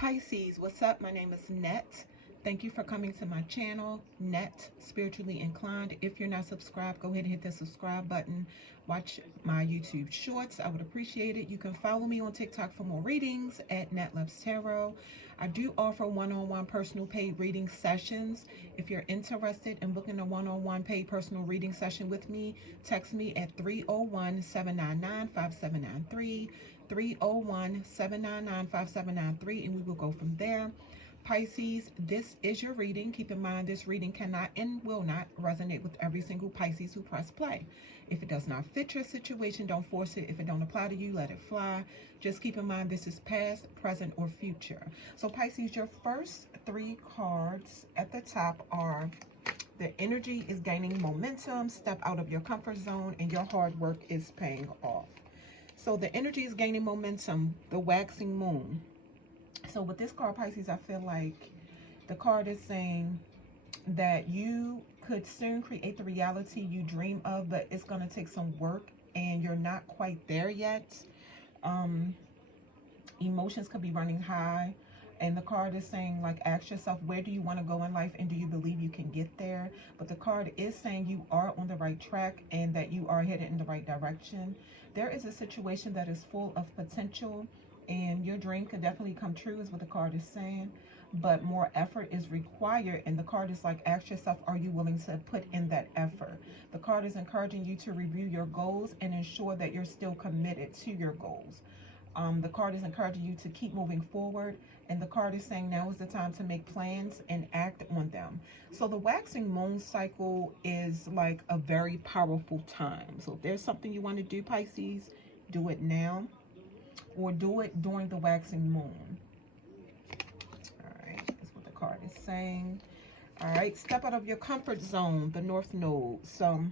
Pisces, what's up? My name is Net. Thank you for coming to my channel, Net Spiritually Inclined. If you're not subscribed, go ahead and hit the subscribe button. Watch my YouTube shorts. I would appreciate it. You can follow me on TikTok for more readings at Net Loves Tarot. I do offer one-on-one personal paid reading sessions. If you're interested in booking a one-on-one paid personal reading session with me, text me at 301-799-5793. 301-799-5793, and we will go from there. Pisces, this is your reading. Keep in mind this reading cannot and will not resonate with every single Pisces who press play. If it does not fit your situation, don't force it. If it don't apply to you, let it fly. Just keep in mind this is past, present, or future. So Pisces, your first three cards at the top are: the energy is gaining momentum, step out of your comfort zone, and your hard work is paying off. So the energy is gaining momentum, the waxing moon. So with this card, Pisces, I feel like the card is saying that you could soon create the reality you dream of, but it's going to take some work and you're not quite there yet. Emotions could be running high. And the card is saying, like, ask yourself, where do you want to go in life and do you believe you can get there? But the card is saying you are on the right track and that you are headed in the right direction. There is a situation that is full of potential and your dream could definitely come true, is what the card is saying. But more effort is required. And the card is like, ask yourself, are you willing to put in that effort? The card is encouraging you to review your goals and ensure that you're still committed to your goals. The card is encouraging you to keep moving forward, and the card is saying now is the time to make plans and act on them. So the waxing moon cycle is like a very powerful time. So if there's something you want to do, Pisces, do it now or do it during the waxing moon. All right, that's what the card is saying. All right, step out of your comfort zone, the North Node. So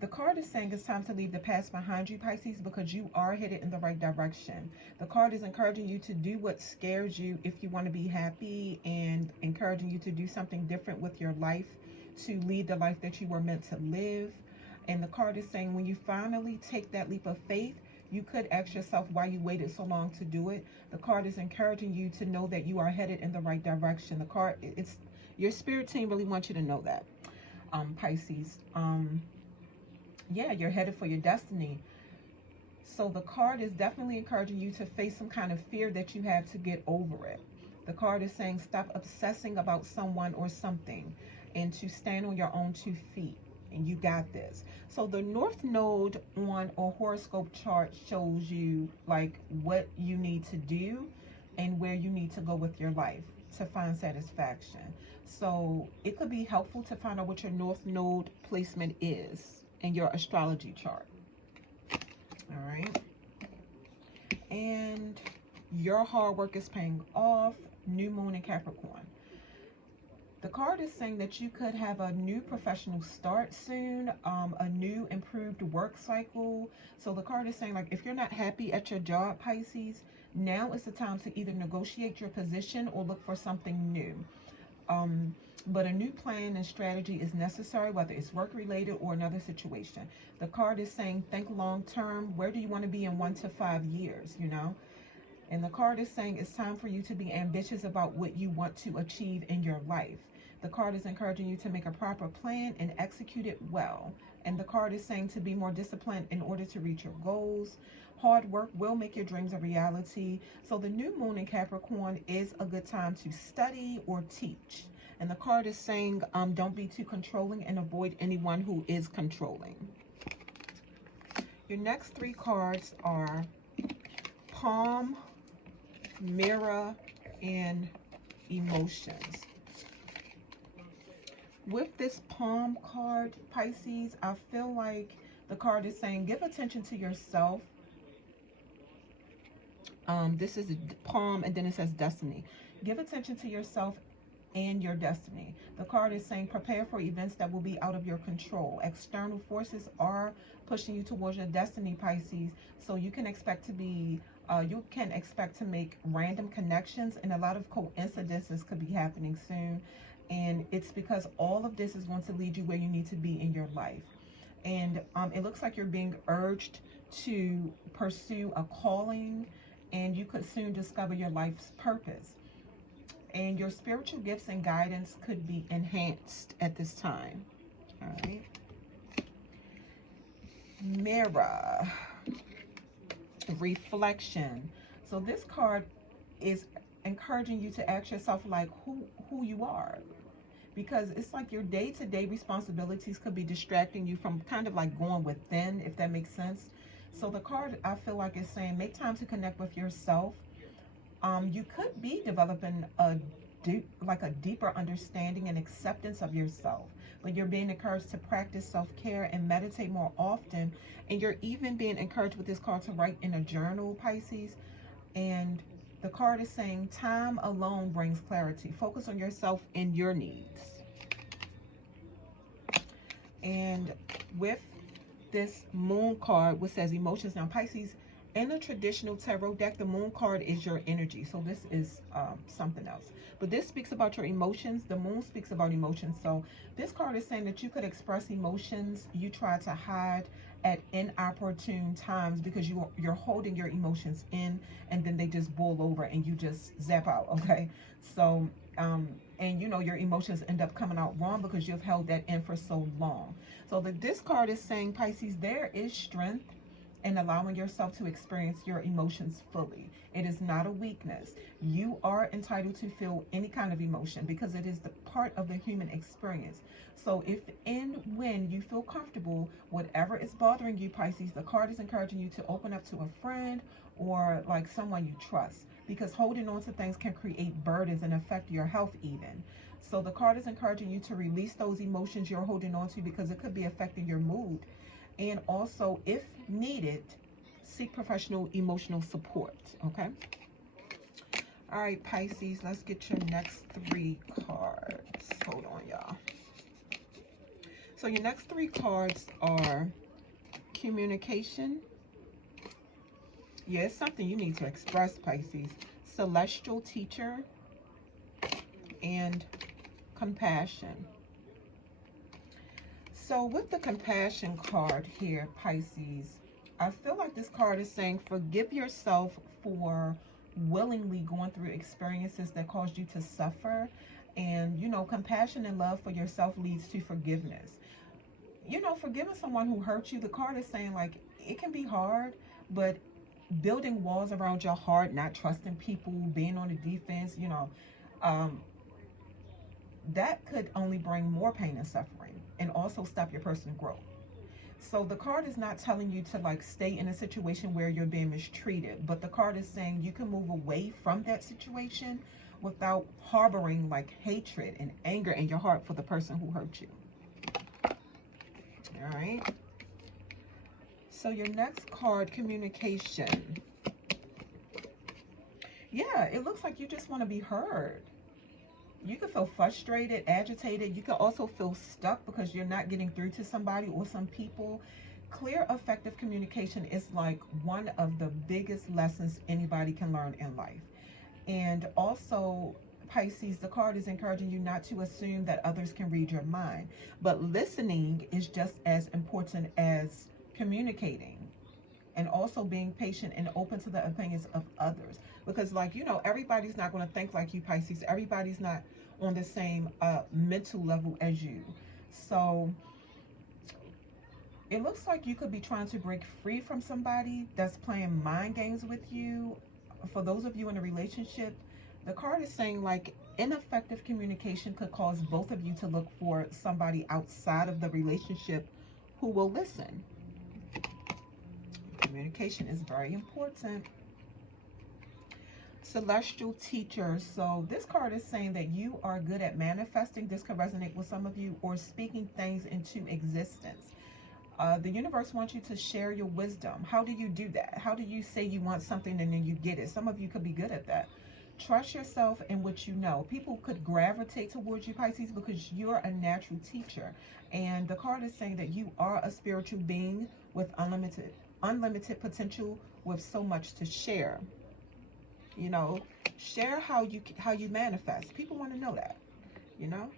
the card is saying it's time to leave the past behind you, Pisces, because you are headed in the right direction. The card is encouraging you to do what scares you if you want to be happy, and encouraging you to do something different with your life to lead the life that you were meant to live. And the card is saying when you finally take that leap of faith, you could ask yourself why you waited so long to do it. The card is encouraging you to know that you are headed in the right direction. The card, it's your spirit team really wants you to know that, Pisces. Yeah, you're headed for your destiny. So the card is definitely encouraging you to face some kind of fear that you have to get over it. The card is saying stop obsessing about someone or something and to stand on your own 2 feet. And you got this. So the North Node on a horoscope chart shows you like what you need to do and where you need to go with your life to find satisfaction. So it could be helpful to find out what your North Node placement is in your astrology chart. All right. And your hard work is paying off, new moon in Capricorn. The card is saying that you could have a new professional start soon, a new improved work cycle. So the card is saying, like, if you're not happy at your job, Pisces, now is the time to either negotiate your position or look for something new. But a new plan and strategy is necessary, whether it's work related or another situation. The card is saying think long term. Where do you want to be in 1 to 5 years, you know? And the card is saying it's time for you to be ambitious about what you want to achieve in your life. The card is encouraging you to make a proper plan and execute it well. And the card is saying to be more disciplined in order to reach your goals. Hard work will make your dreams a reality. So the new moon in Capricorn is a good time to study or teach. And the card is saying don't be too controlling and avoid anyone who is controlling. Your next three cards are Palm, Mirror, and Emotions. With this Palm card, Pisces, I feel like the card is saying give attention to yourself. This is Palm, and then it says Destiny. Give attention to yourself and your destiny. The card is saying prepare for events that will be out of your control. External forces are pushing you towards your destiny, Pisces. So you can expect to be you can expect to make random connections, and a lot of coincidences could be happening soon. And it's because all of this is going to lead you where you need to be in your life. And it looks like you're being urged to pursue a calling and you could soon discover your life's purpose. And your spiritual gifts and guidance could be enhanced at this time. All right. Mirror. Reflection. So this card is encouraging you to ask yourself like who you are, because it's like your day-to-day responsibilities could be distracting you from kind of like going within, if that makes sense. So the card, I feel like, is saying make time to connect with yourself. You could be developing a deeper understanding and acceptance of yourself, but you're being encouraged to practice self-care and meditate more often. And you're even being encouraged with this card to write in a journal, Pisces. And the card is saying time alone brings clarity. Focus on yourself and your needs. And with this moon card, which says emotions. Now, Pisces, in a traditional tarot deck, the moon card is your energy. So this is something else. But this speaks about your emotions. The moon speaks about emotions. So this card is saying that you could express emotions you try to hide at inopportune times because you're holding your emotions in, and then they just boil over and you just zap out. Okay. So and you know your emotions end up coming out wrong because you've held that in for so long. So this card is saying, Pisces, there is strength in allowing yourself to experience your emotions fully. It is not a weakness. You are entitled to feel any kind of emotion because it is the part of the human experience. So if and when you feel comfortable, whatever is bothering you, Pisces, the card is encouraging you to open up to a friend or like someone you trust, because holding on to things can create burdens and affect your health even. So the card is encouraging you to release those emotions you're holding on to because it could be affecting your mood. And also, if needed, seek professional emotional support. Okay. All right, Pisces, let's get your next 3 cards. Hold on, y'all. So your next 3 cards are communication. Yeah, it's something you need to express, Pisces. Celestial teacher and compassion. So with the compassion card here, Pisces, I feel like this card is saying forgive yourself for willingly going through experiences that caused you to suffer. And, you know, compassion and love for yourself leads to forgiveness. You know, forgiving someone who hurt you, the card is saying like it can be hard, but building walls around your heart, not trusting people, being on the defense, you know, um, that could only bring more pain and suffering and also stop your personal growth. So the card is not telling you to like stay in a situation where you're being mistreated, but the card is saying you can move away from that situation without harboring like hatred and anger in your heart for the person who hurt you. All right. So your next card, communication. Yeah, it looks like you just want to be heard. You can feel frustrated, agitated. You can also feel stuck because you're not getting through to somebody or some people. Clear, effective communication is like one of the biggest lessons anybody can learn in life. And also, Pisces, the card is encouraging you not to assume that others can read your mind, but listening is just as important as communicating, and also being patient and open to the opinions of others, because like, you know, everybody's not going to think like you, Pisces. Everybody's not on the same mental level as you. So it looks like you could be trying to break free from somebody that's playing mind games with you. For those of you in a relationship, the card is saying like ineffective communication could cause both of you to look for somebody outside of the relationship who will listen. Communication is very important. Celestial teacher. So this card is saying that you are good at manifesting. This could resonate with some of you, or speaking things into existence. The universe wants you to share your wisdom. How do you do that? How do you say you want something and then you get it? Some of you could be good at that. Trust yourself in what you know. People could gravitate towards you, Pisces, because you're a natural teacher. And the card is saying that you are a spiritual being with unlimited potential, with so much to share. You know, share how you manifest. People want to know that, you know.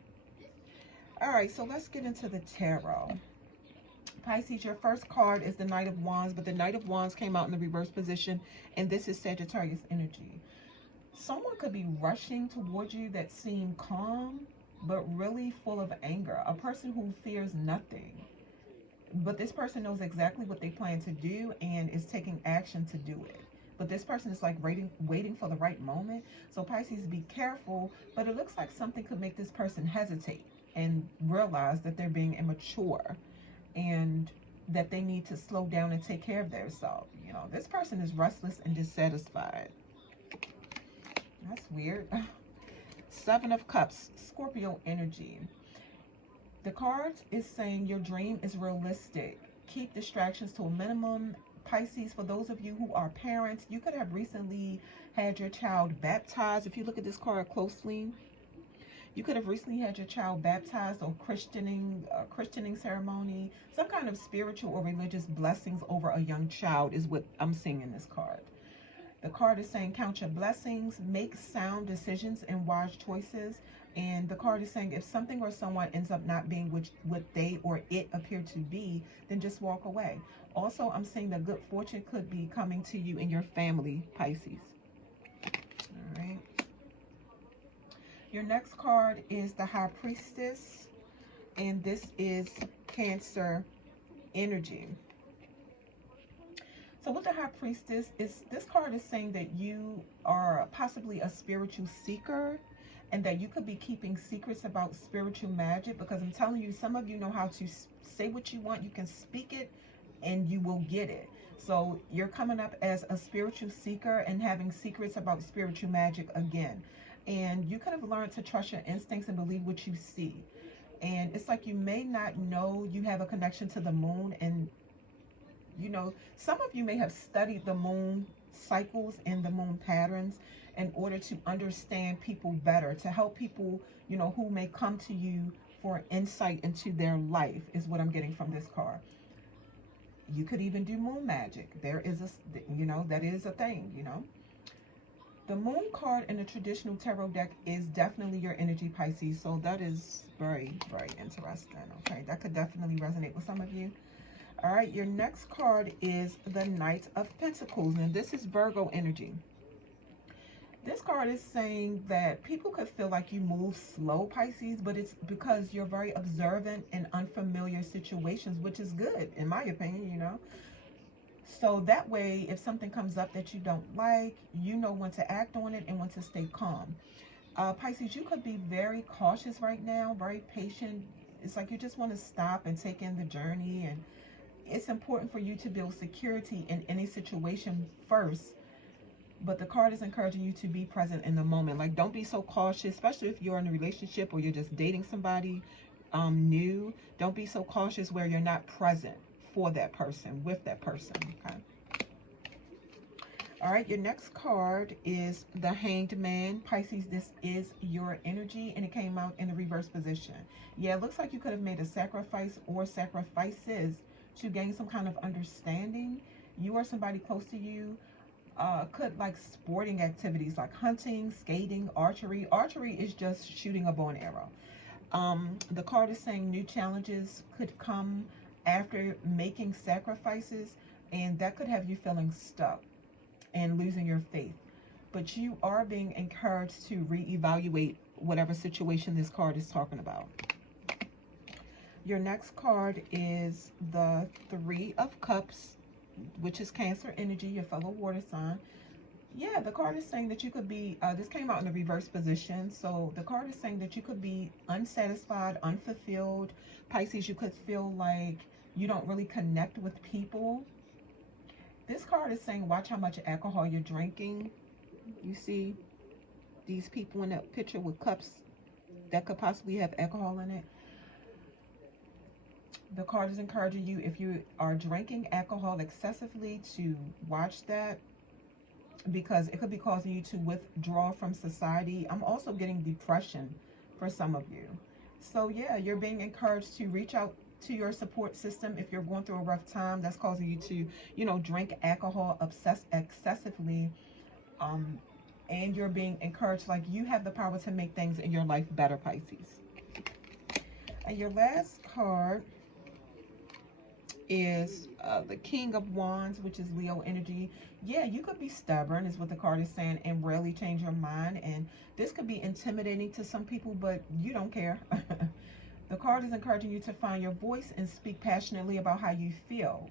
All right, so let's get into the tarot. Pisces, your first card is the Knight of Wands, but the Knight of Wands came out in the reverse position, and this is Sagittarius energy. Someone could be rushing towards you that seem calm, but really full of anger. A person who fears nothing. But this person knows exactly what they plan to do and is taking action to do it. But this person is like waiting for the right moment. So Pisces, be careful. But it looks like something could make this person hesitate and realize that they're being immature and that they need to slow down and take care of themselves. You know, this person is restless and dissatisfied. That's weird. Seven of Cups, Scorpio energy. The card is saying your dream is realistic. Keep distractions to a minimum. Pisces, for those of you who are parents, you could have recently had your child baptized. If you look at this card closely, you could have recently had your child baptized or christening ceremony. Some kind of spiritual or religious blessings over a young child is what I'm seeing in this card. The card is saying count your blessings, make sound decisions and wise choices. And the card is saying if something or someone ends up not being what they or it appear to be, then just walk away. Also, I'm seeing that good fortune could be coming to you and your family, Pisces. All right. Your next card is the High Priestess, and this is Cancer energy. So with the High Priestess, this card is saying that you are possibly a spiritual seeker and that you could be keeping secrets about spiritual magic, because I'm telling you, some of you know how to say what you want. You can speak it and you will get it. So you're coming up as a spiritual seeker and having secrets about spiritual magic again. And you could have learned to trust your instincts and believe what you see. And it's like you may not know you have a connection to the moon, and you know, some of you may have studied the moon cycles and the moon patterns in order to understand people better, to help people, you know, who may come to you for insight into their life, is what I'm getting from this card. You could even do moon magic. There is a, you know, that is a thing, you know. The moon card in the traditional tarot deck is definitely your energy, Pisces. So that is very, very interesting. Okay, that could definitely resonate with some of you. All right, your next card is the Knight of Pentacles, and this is Virgo energy. This card is saying that people could feel like you move slow, Pisces, but it's because you're very observant in unfamiliar situations, which is good, in my opinion, you know. So that way, if something comes up that you don't like, you know when to act on it and when to stay calm. Pisces, you could be very cautious right now, very patient. It's like you just want to stop and take in the journey, and it's important for you to build security in any situation first. But the card is encouraging you to be present in the moment. Like, don't be so cautious, especially if you're in a relationship or you're just dating somebody new. Don't be so cautious where you're not present for that person, with that person. Okay. All right, your next card is the Hanged Man. Pisces, this is your energy, and it came out in the reverse position. Yeah, it looks like you could have made a sacrifice or sacrifices to gain some kind of understanding. You or somebody close to you could like sporting activities like hunting, skating, archery. Archery is just shooting a bow and arrow. The card is saying new challenges could come after making sacrifices, and that could have you feeling stuck and losing your faith. But you are being encouraged to reevaluate whatever situation this card is talking about. Your next card is the Three of Cups, which is Cancer energy, your fellow water sign. Yeah, the card is saying that you could be, this came out in the reverse position. So the card is saying that you could be unsatisfied, unfulfilled. Pisces, you could feel like you don't really connect with people. This card is saying watch how much alcohol you're drinking. You see these people in that picture with cups that could possibly have alcohol in it. The card is encouraging you, if you are drinking alcohol excessively, to watch that, because it could be causing you to withdraw from society. I'm also getting depression for some of you. So yeah, you're being encouraged to reach out to your support system if you're going through a rough time that's causing you to, you know, drink alcohol excessively. And you're being encouraged, like, you have the power to make things in your life better, Pisces. And your last card is the King of Wands, which is Leo energy. Yeah, you could be stubborn, is what the card is saying, and rarely change your mind. And this could be intimidating to some people, but you don't care. The card is encouraging you to find your voice and speak passionately about how you feel.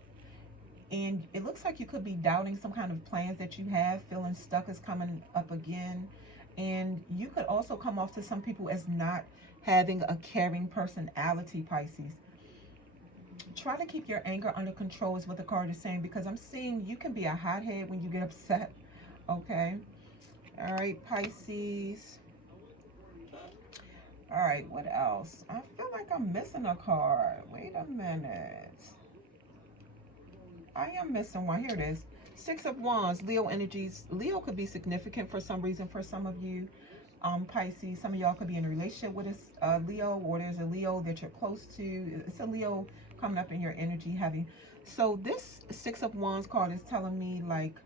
And it looks like you could be doubting some kind of plans that you have, feeling stuck is coming up again. And you could also come off to some people as not having a caring personality, Pisces. Try to keep your anger under control is what the card is saying, because I'm seeing you can be a hothead when you get upset. Okay. All right, Pisces. All right, what else? I feel like I'm missing a card. Wait a minute. I am missing one. Here it is. Six of Wands, Leo energies. Leo could be significant for some reason for some of you. Pisces, some of y'all could be in a relationship with a Leo, or there's a Leo that you're close to. It's a Leo coming up in your energy heavy. So this Six of Wands card is telling me, like,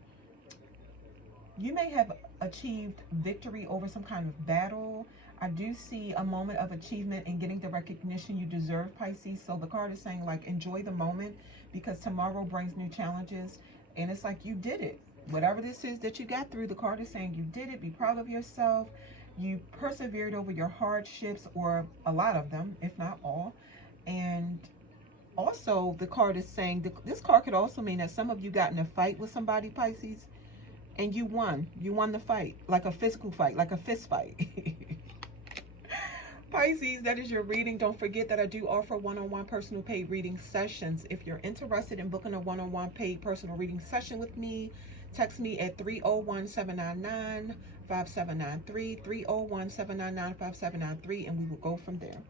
you may have achieved victory over some kind of battle. I do see a moment of achievement and getting the recognition you deserve, Pisces. So the card is saying, like, enjoy the moment, because tomorrow brings new challenges. And it's like you did it. Whatever this is that you got through, the card is saying you did it. Be proud of yourself. You persevered over your hardships, or a lot of them, if not all. And also the card is saying, this card could also mean that some of you got in a fight with somebody, Pisces, and you won. You won the fight, like a physical fight, like a fist fight. Pisces, that is your reading. Don't forget that I do offer one-on-one personal paid reading sessions. If you're interested in booking a one-on-one paid personal reading session with me, text me at 301-799-5793, 301-799-5793, and we will go from there.